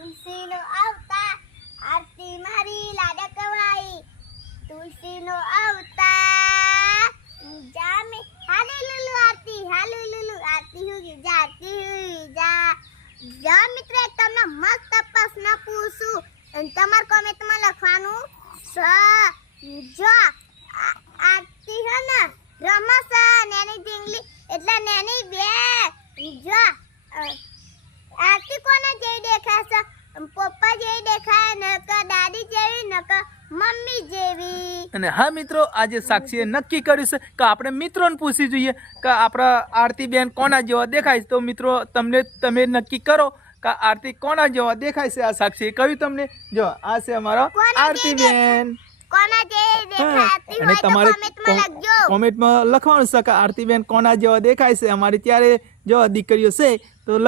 તુલસીનો અવતાર આરતી મારી લાડકવાઈ તુલસીનો અવતાર જામે હાલે લુલુ આરતી હુઈ જા મિત્ર એક તમને મસ્ત પ્રશ્ન પૂછું અને તમાર કોમેન્ટમાં લખવાનું જો આરતી હે ને રમસ નેની ઢીંગલી એટલે નેની બે જો આરતી કોને જેવી દેખાય છે પપ્પા જેવી દેખાય નકર દાદી જેવી નકર મમ્મી જેવી। અને હા મિત્રો, આજે સાક્ષીએ નક્કી કર્યું છે કે આપણે મિત્રોને પૂછી જોઈએ કે આપણા આરતીબેન કોના જેવા દેખાય છે। તો મિત્રો તમે નક્કી કરો કે આરતી કોના જેવા દેખાય છે। આ સાક્ષીએ કહ્યું તમને, જો આ છે અમારો આરતીબેન। કોના જેવી દેખાતી અને હોય તો તમારે કોમેન્ટમાં લખજો। કોમેન્ટમાં લખવાનું છે કે આરતીબેન કોના જેવા દેખાય છે। અમારી ત્યારે જો દીકરીઓ છે તો